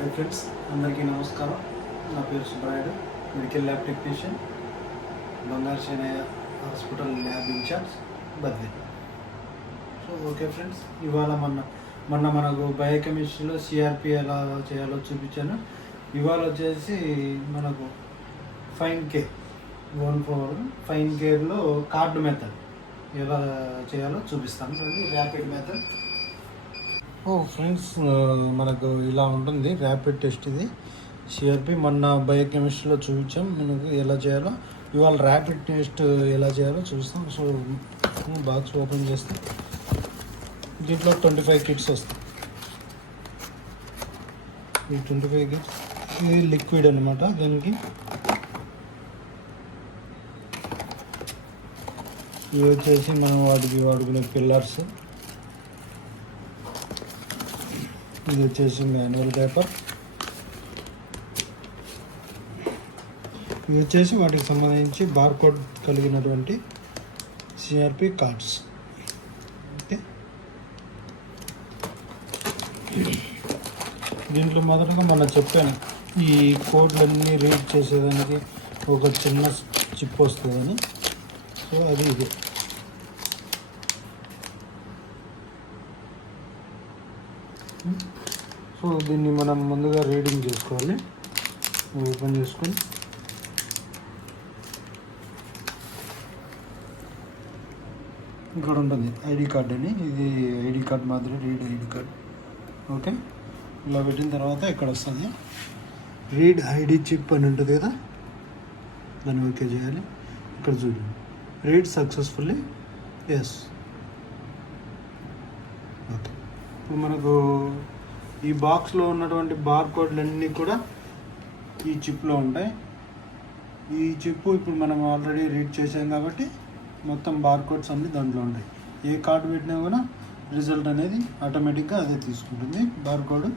Hi friends, అందరికీ నమస్కారం. నా పేరు Subrayudu, medical lab technician, Bangaru Senaiah hospital lab in charge, బద్వే. సో ఓకే ఫ్రెండ్స్, ఇవాళ మనకు బయోకెమిస్ట్రీలో సిఆర్పి ఎలా చేయాలో చూపించాను. ఇవాళ వచ్చేసి మనకు ఫైన్ కేర్ 1/4 ఫైన్ కేర్లో కార్డ్ మెథడ్ ఎలా చేయాలో చూపిస్తాను. Rapid method. ఫ్రెండ్స్, మనకు ఇలా ఉంటుంది ర్యాపిడ్ టెస్ట్. ఇది సిఆర్పి మొన్న బయోకెమిస్ట్రీలో చూపించాం మనకు ఎలా చేయాలో. ఇవాళ ర్యాపిడ్ టెస్ట్ ఎలా చేయాలో చూస్తాం. సో బాక్స్ ఓపెన్ చేస్తే దీంట్లో 25 కిట్స్ వస్తాయి. ఈ 25 కిట్స్ ఇది లిక్విడ్ అనమాట. దీనికి ఇవి వచ్చేసి మనం వాడుకునే పిల్లర్స్. ఇది వచ్చేసి మాన్యువల్ పేపర్. ఇవి వచ్చేసి వాటికి సంబంధించి బార్కోడ్ కలిగినటువంటి సిఆర్పి కార్డ్స్. ఓకే, దీంట్లో మొదటగా మనం చెప్పాను ఈ కోడ్లన్నీ రీడ్ చేసేదానికి ఒక చిన్న చిప్ వస్తుందని. సో అది ఇది. సో దీన్ని మనం ముందుగా రీడింగ్ చేసుకోవాలి. ఓపెన్ చేసుకొని ఇక్కడ ఉంటుంది ఐడి కార్డ్ అని. ఇది ఐడి కార్డ్ మాదిరి రీడ్ ఐడి కార్డ్. ఓకే, ఇలా పెట్టిన తర్వాత ఇక్కడ వస్తుంది రీడ్ ఐడి చిప్ అని ఉంటుంది కదా, దాన్ని ఓకే చేయాలి. ఇక్కడ చూడండి, రీడ్ సక్సెస్ఫుల్లీ, ఎస్. ఓకే, ఇప్పుడు మనకు ఈ బాక్స్లో ఉన్నటువంటి బార్కోడ్లన్నీ కూడా ఈ చిప్లో ఉంటాయి. ఈ చిప్ ఇప్పుడు మనం ఆల్రెడీ రీడ్ చేసాం కాబట్టి మొత్తం బార్కోడ్స్ అన్నీ దాంట్లో ఉంటాయి. ఏ కార్డు పెట్టినా కూడా రిజల్ట్ అనేది ఆటోమేటిక్గా అదే తీసుకుంటుంది బార్కోడ్.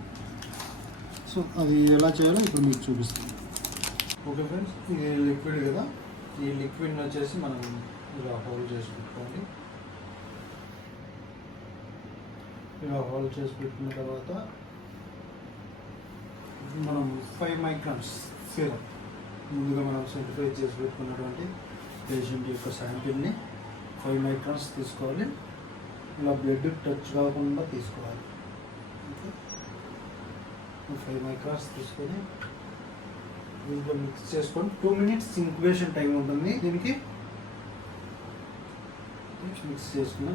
సో అది ఎలా చేయాలో ఇప్పుడు మీకు చూపిస్తాను. ఓకే ఫ్రెండ్స్, ఇది లిక్విడ్ కదా. ఈ లిక్విడ్ని వచ్చేసి మనం ఇలా హోల్డ్ చేసి పెట్టుకోవాలి. ఇలా హోల్డ్ చేసి పెట్టుకున్న తర్వాత మనం 5 మైక్రాన్స్ సిరప్ ముందుగా మనం సర్టిఫై చేసి పెట్టుకున్నటువంటి పేషెంట్ యొక్క శాంపిల్ని 5 మైక్రాన్స్ తీసుకోవాలి. ఇలా బ్లడ్ టచ్ కాకుండా తీసుకోవాలి. ఓకే, 5 మైక్రాన్స్ తీసుకొని దీంట్లో మిక్స్ చేసుకొని 2 minutes ఇంక్యుబేషన్ టైం ఉంటుంది దీనికి. మిక్స్ చేసుకున్న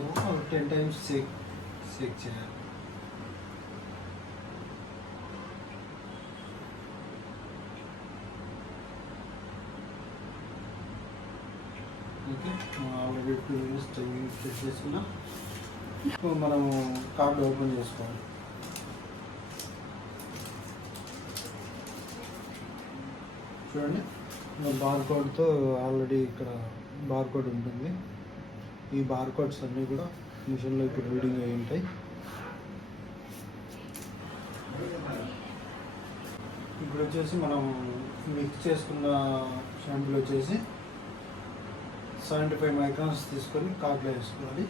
తర్వాత 10 times షేక్ చేయాలి. Okay, already 2 minutes timing set చేసుకున్నాం. ఇప్పుడు మనము కార్డు ఓపెన్ చేసుకోవాలి. చూడండి, బార్కోడ్తో ఆల్రెడీ ఇక్కడ బార్కోడ్ ఉంటుంది. ఈ బార్కోడ్స్ అన్నీ కూడా మిషన్లో ఇప్పుడు రీడింగ్ అయి ఉంటాయి. ఇప్పుడు వచ్చేసి మనం మిక్స్ చేసుకున్న షాంపుల్ వచ్చేసి 75 మైక్రాన్స్ తీసుకొని కార్డ్లో వేసుకోవాలి.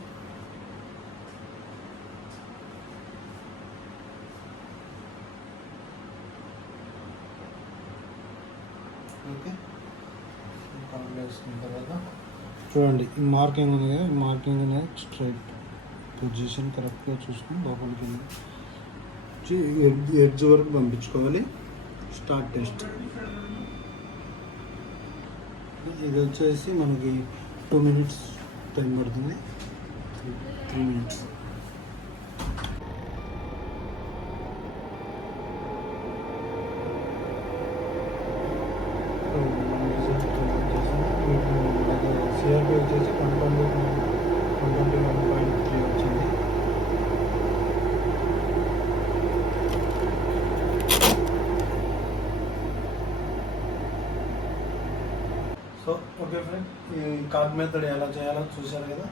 ఓకే, కార్డ్లో వేసుకున్న తర్వాత చూడండి, ఈ మార్కింగ్ ఉంది కదా, మార్కింగ్ అనేది స్ట్రైట్ పొజిషన్ కరెక్ట్గా చూసుకుని లోపలికి ఎడ్జ్ వరకు పంపించుకోవాలి. Start test. ఇది వచ్చేసి మనకి 2 minutes టైం పడుతుంది. 3 minutes. సిఆర్పి వచ్చేసి 121.3 వచ్చింది. సో ఓకే ఫ్రెండ్, ఈ కార్డ్ మెథడ్ ఎలా చేయాలో చూశారు కదా.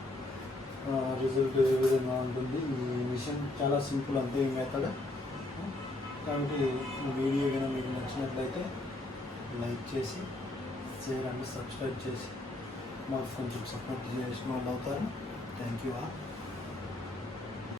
రిజల్ట్ ఏ విధంగా ఉంటుంది. ఈ మిషన్ చాలా సింపుల్, అంతే ఈ మెథడ్. కాబట్టి ఈ వీడియో కనుక మీకు నచ్చినట్లయితే లైక్ చేసి, షేర్ అండ్ సబ్స్క్రైబ్ చేసి మాకు కొంచెం సపోర్ట్ చేసిన వాళ్ళు అవుతారు. Thank you all.